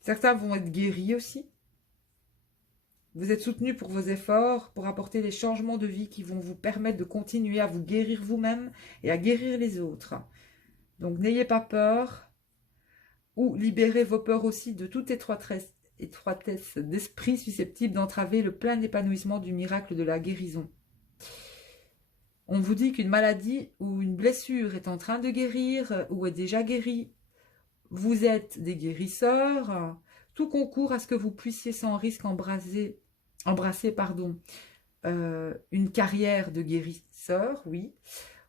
Certains vont être guéris aussi. Vous êtes soutenu pour vos efforts, pour apporter des changements de vie qui vont vous permettre de continuer à vous guérir vous-même et à guérir les autres. Donc n'ayez pas peur, ou libérez vos peurs aussi de toute étroitesse d'esprit susceptible d'entraver le plein épanouissement du miracle de la guérison. On vous dit qu'une maladie ou une blessure est en train de guérir ou est déjà guérie. Vous êtes des guérisseurs. Tout concourt à ce que vous puissiez sans risque embrasser une carrière de guérisseur, oui,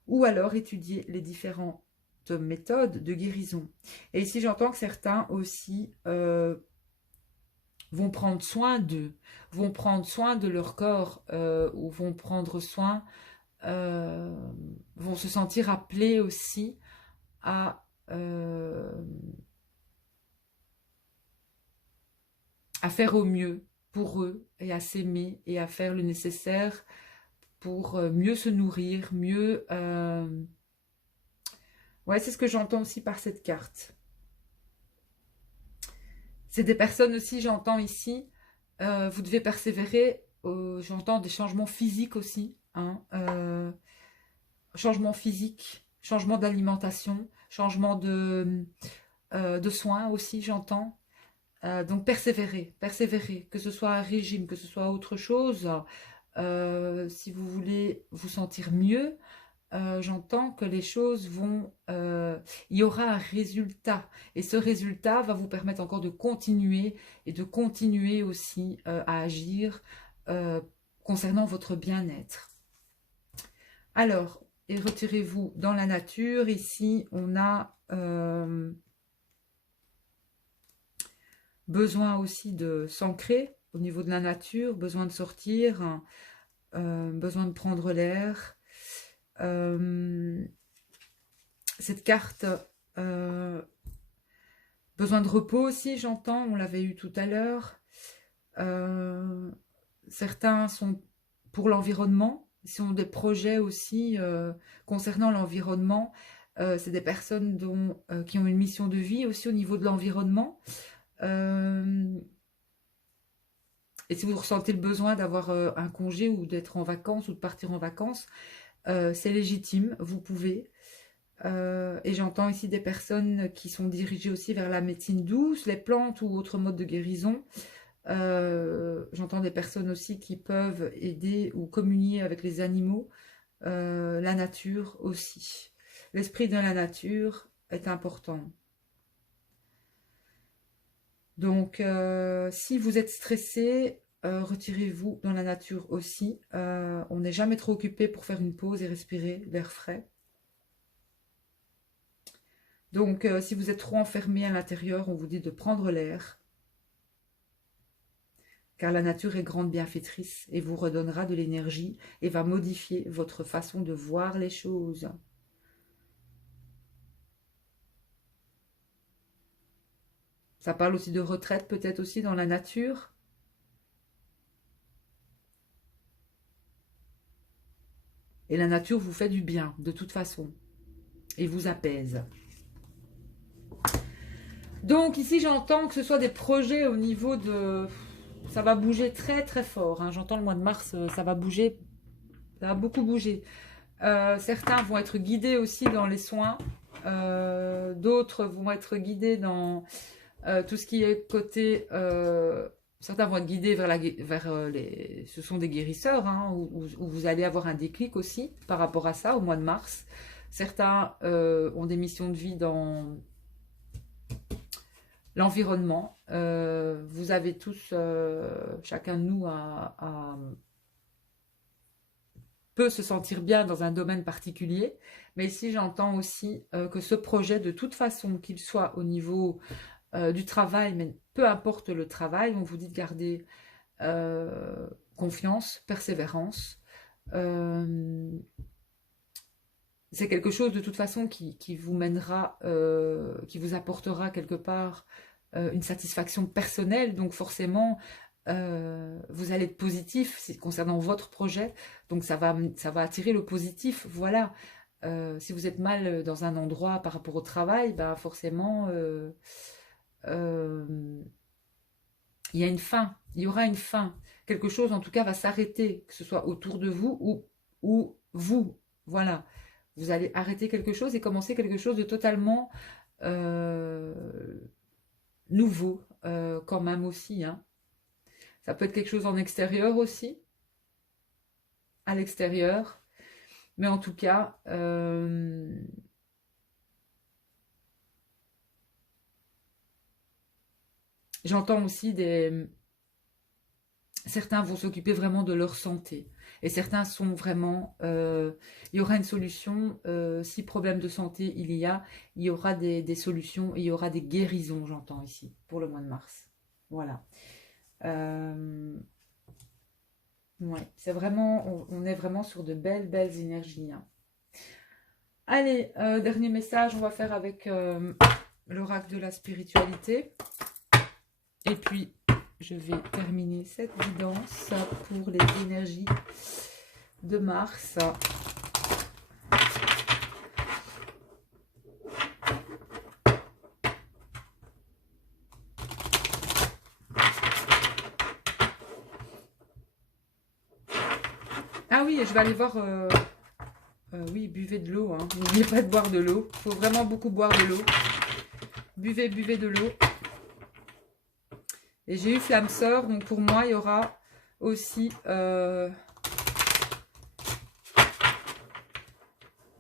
ou alors étudier les différentes méthodes de guérison. Et ici, j'entends que certains aussi vont prendre soin d'eux, vont prendre soin de leur corps, ou vont prendre soin, vont se sentir appelés aussi à, à faire au mieux pour eux et à s'aimer et à faire le nécessaire pour mieux se nourrir, mieux... Ouais, c'est ce que j'entends aussi par cette carte. C'est des personnes aussi, j'entends ici, vous devez persévérer, j'entends des changements physiques aussi, hein, changement physique, changement d'alimentation, changement de soins aussi, j'entends. Donc persévérer, persévérer, que ce soit un régime, que ce soit autre chose. Si vous voulez vous sentir mieux, j'entends que les choses vont... il y aura un résultat. Et ce résultat va vous permettre encore de continuer et de continuer aussi à agir concernant votre bien-être. Alors, et retirez-vous dans la nature. Ici, on a besoin aussi de s'ancrer au niveau de la nature, besoin de sortir, besoin de prendre l'air. Cette carte, besoin de repos aussi, j'entends, on l'avait eu tout à l'heure. Certains sont pour l'environnement, ils ont des projets aussi concernant l'environnement. C'est des personnes qui ont une mission de vie aussi au niveau de l'environnement. Et si vous ressentez le besoin d'avoir un congé ou d'être en vacances ou de partir en vacances, c'est légitime, vous pouvez. Et j'entends ici des personnes qui sont dirigées aussi vers la médecine douce, les plantes ou autres modes de guérison. J'entends des personnes aussi qui peuvent aider ou communier avec les animaux, la nature aussi. L'esprit de la nature est important. Donc, si vous êtes stressé, retirez-vous dans la nature aussi. On n'est jamais trop occupé pour faire une pause et respirer l'air frais. Donc, si vous êtes trop enfermé à l'intérieur, on vous dit de prendre l'air, car la nature est grande bienfaitrice et vous redonnera de l'énergie et va modifier votre façon de voir les choses. Ça parle aussi de retraite, peut-être aussi dans la nature. Et la nature vous fait du bien, de toute façon, et vous apaise. Donc ici, j'entends que ce soit des projets au niveau de... Ça va bouger très très fort, hein. J'entends le mois de mars, ça va bouger, ça va beaucoup bouger. Certains vont être guidés aussi dans les soins. D'autres vont être guidés dans tout ce qui est côté... certains vont être guidés vers les... Ce sont des guérisseurs, hein, où vous allez avoir un déclic aussi par rapport à ça au mois de mars. Certains ont des missions de vie dans l'environnement. Vous avez tous, chacun de nous peut se sentir bien dans un domaine particulier. Mais ici, j'entends aussi que ce projet, de toute façon, qu'il soit au niveau du travail, mais peu importe le travail, on vous dit de garder confiance, persévérance. C'est quelque chose de toute façon qui vous mènera, qui vous apportera quelque part une satisfaction personnelle. Donc forcément, vous allez être positif concernant votre projet. Donc ça va attirer le positif. Voilà. Si vous êtes mal dans un endroit par rapport au travail, bah forcément, il y a une fin, il y aura une fin. Quelque chose, en tout cas, va s'arrêter, que ce soit autour de vous ou vous. Voilà. Vous allez arrêter quelque chose et commencer quelque chose de totalement nouveau, quand même aussi, hein. Ça peut être quelque chose en extérieur aussi, à l'extérieur. Mais en tout cas, j'entends aussi certains vont s'occuper vraiment de leur santé. Et certains sont vraiment... il y aura une solution. Si problème de santé il y aura des solutions. Il y aura des guérisons, j'entends ici, pour le mois de mars. Voilà. Ouais, c'est vraiment... On est vraiment sur de belles, belles énergies, hein. Allez, dernier message, on va faire avec l'oracle de la spiritualité. Et puis, je vais terminer cette guidance pour les énergies de Mars. Ah oui, et je vais aller voir... oui, buvez de l'eau, hein. N'oubliez pas de boire de l'eau. Il faut vraiment beaucoup boire de l'eau. Buvez, buvez de l'eau. Et j'ai eu flamme sœur, donc pour moi, il y aura aussi... Je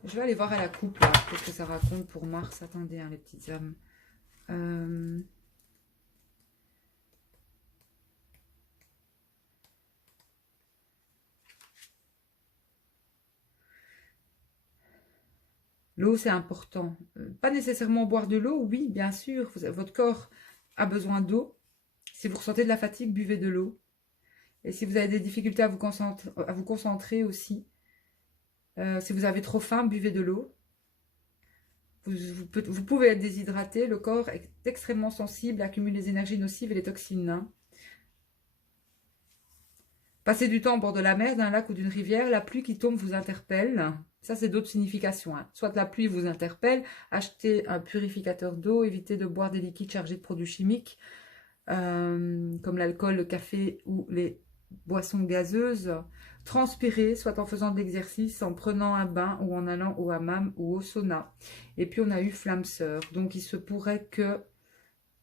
vais aller voir à la coupe, là. Qu'est-ce que ça raconte pour Mars. Attendez, hein, les petites âmes. L'eau, c'est important. Pas nécessairement boire de l'eau, oui, bien sûr. Votre corps a besoin d'eau. Si vous ressentez de la fatigue, buvez de l'eau. Et si vous avez des difficultés à vous concentrer aussi, si vous avez trop faim, buvez de l'eau. Vous pouvez être déshydraté. Le corps est extrêmement sensible, accumule les énergies nocives et les toxines, hein. Passez du temps au bord de la mer, d'un lac ou d'une rivière, la pluie qui tombe vous interpelle. Ça, c'est d'autres significations, hein. Soit la pluie vous interpelle, achetez un purificateur d'eau, évitez de boire des liquides chargés de produits chimiques, comme l'alcool, le café ou les boissons gazeuses. Transpirez, soit en faisant de l'exercice, en prenant un bain ou en allant au hammam ou au sauna. Et puis, on a eu flamme sœur. Donc, il se pourrait que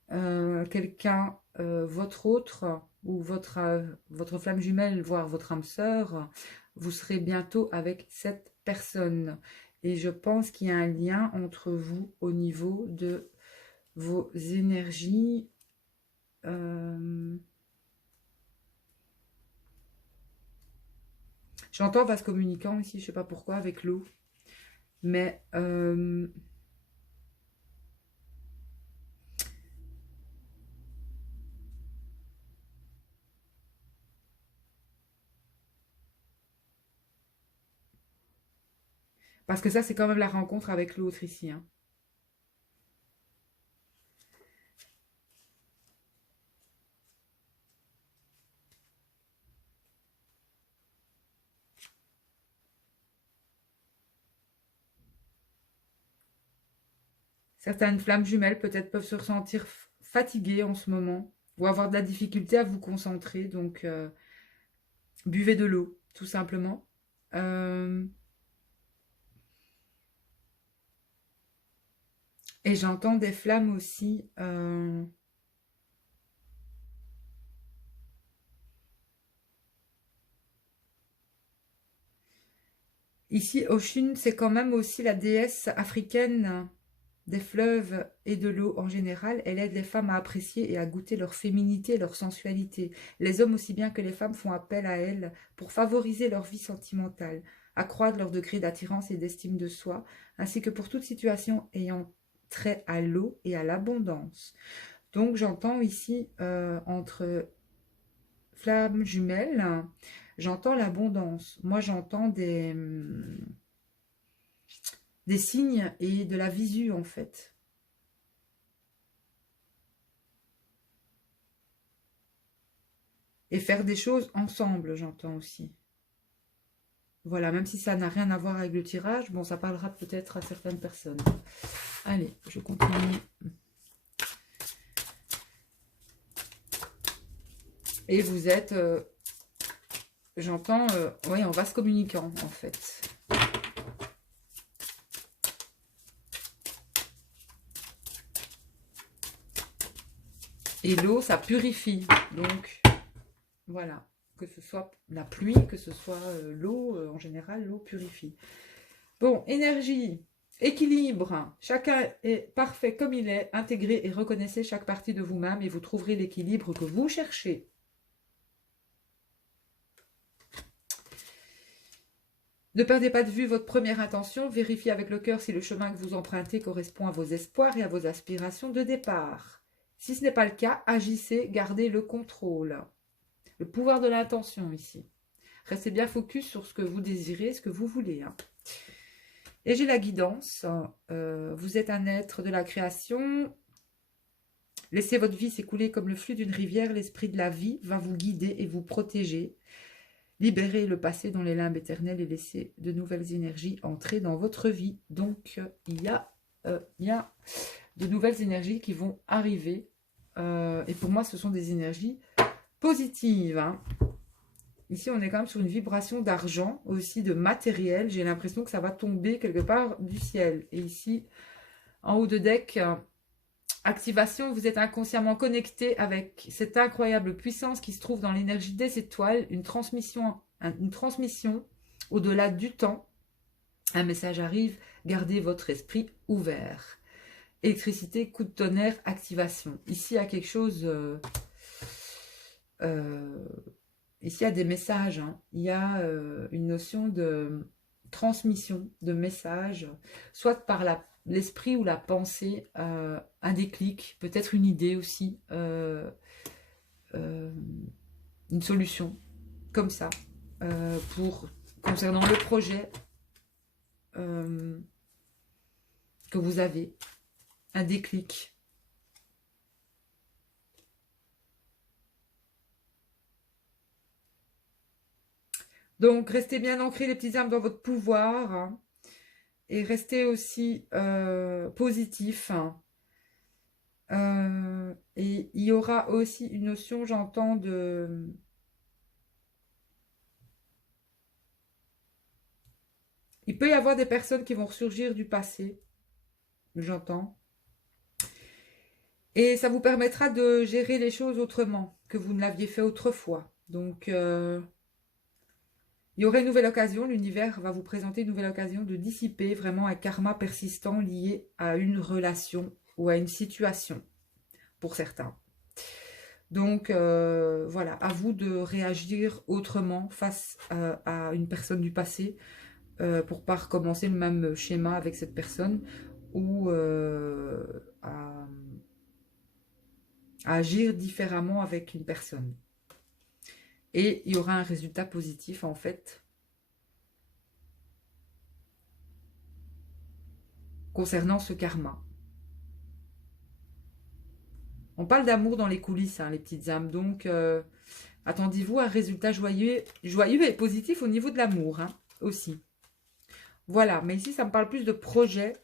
quelqu'un, votre autre ou votre flamme jumelle, voire votre âme sœur, vous serez bientôt avec cette personne. Et je pense qu'il y a un lien entre vous au niveau de vos énergies. J'entends vase communicant ici, je ne sais pas pourquoi, avec l'eau. Mais parce que ça, c'est quand même la rencontre avec l'autre ici, hein. Certaines flammes jumelles peut-être peuvent se ressentir fatiguées en ce moment ou avoir de la difficulté à vous concentrer. Donc, buvez de l'eau, tout simplement. Et j'entends des flammes aussi. Ici, Oshun, c'est quand même aussi la déesse africaine des fleuves et de l'eau en général. Elle aide les femmes à apprécier et à goûter leur féminité et leur sensualité. Les hommes aussi bien que les femmes font appel à elle pour favoriser leur vie sentimentale, accroître leur degré d'attirance et d'estime de soi, ainsi que pour toute situation ayant trait à l'eau et à l'abondance. Donc j'entends ici entre flammes jumelles, j'entends l'abondance. Moi j'entends des signes et de la visu en fait. Et faire des choses ensemble, j'entends aussi. Voilà, même si ça n'a rien à voir avec le tirage, bon, ça parlera peut-être à certaines personnes. Allez, je continue. Et vous êtes, j'entends, oui, en vase communicant, en fait. Et l'eau, ça purifie. Donc, voilà. Que ce soit la pluie, que ce soit l'eau, en général, l'eau purifie. Bon, énergie, équilibre. Chacun est parfait comme il est. Intégrez et reconnaissez chaque partie de vous-même et vous trouverez l'équilibre que vous cherchez. Ne perdez pas de vue votre première intention. Vérifiez avec le cœur si le chemin que vous empruntez correspond à vos espoirs et à vos aspirations de départ. Si ce n'est pas le cas, agissez, gardez le contrôle. Le pouvoir de l'intention ici. Restez bien focus sur ce que vous désirez, ce que vous voulez. Et j'ai la guidance. Vous êtes un être de la création. Laissez votre vie s'écouler comme le flux d'une rivière. L'esprit de la vie va vous guider et vous protéger. Libérez le passé dans les limbes éternelles et laissez de nouvelles énergies entrer dans votre vie. Donc, il y a de nouvelles énergies qui vont arriver. Et pour moi, ce sont des énergies positives. Ici, on est quand même sur une vibration d'argent, aussi de matériel. J'ai l'impression que ça va tomber quelque part du ciel. Et ici, en haut de deck, activation, vous êtes inconsciemment connecté avec cette incroyable puissance qui se trouve dans l'énergie des étoiles. Une transmission au-delà du temps. Un message arrive, gardez votre esprit ouvert. Électricité, coup de tonnerre, activation. Ici, il y a quelque chose... ici, il y a des messages. Il y a une notion de transmission de messages, soit par l'esprit ou la pensée, un déclic, peut-être une idée aussi, une solution, comme ça, concernant le projet que vous avez. Un déclic. Donc, restez bien ancrés, les petits âmes, dans votre pouvoir. Et restez aussi positif. Et il y aura aussi une notion, j'entends, de... Il peut y avoir des personnes qui vont ressurgir du passé. J'entends. Et ça vous permettra de gérer les choses autrement que vous ne l'aviez fait autrefois. Donc, il y aura une nouvelle occasion. L'univers va vous présenter une nouvelle occasion de dissiper vraiment un karma persistant lié à une relation ou à une situation, pour certains. Donc, voilà, à vous de réagir autrement face à une personne du passé pour ne pas recommencer le même schéma avec cette personne ou à agir différemment avec une personne. Et il y aura un résultat positif, en fait, concernant ce karma. On parle d'amour dans les coulisses, hein, les petites âmes. Donc, attendez-vous à un résultat joyeux et positif au niveau de l'amour, hein, aussi. Voilà, mais ici, ça me parle plus de projet